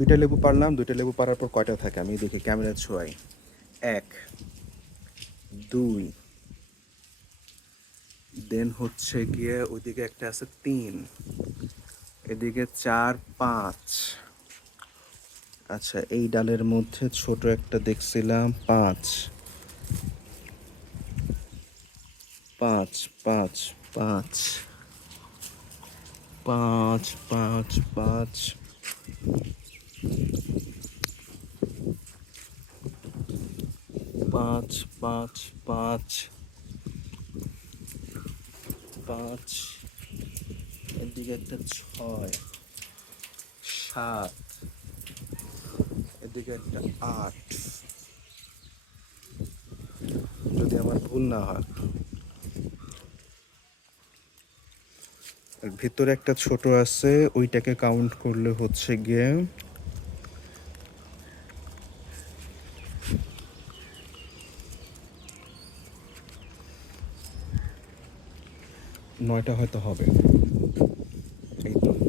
দুইটা লেবু পারলাম, দুইটা লেবু পারার পর কয়টা থাকে? আমি দেখি, ক্যামেরা ছোঁয়াই। এক, দুই, দেন হচ্ছে গিয়ে ওইদিকে একটা আছে তিন, এদিকে চার, পাঁচ। আচ্ছা এই ডালের মধ্যে ছোট একটা দেখছিলাম, পাঁচ। পাঁচ পাঁচ পাঁচ। পাঁচ পাঁচ পাঁচ। পাঁচ পাঁচ পাঁচ পাঁচ, এদিকে একটা ছয়, সাত, এদিকে একটা আট। যদি আমার ভুল না হয়। ভিতরে একটা ছোট আছে, ওইটাকে কাউন্ট করলে হচ্ছে গিয়ে নয়টা হয়তো হবে। এই তো।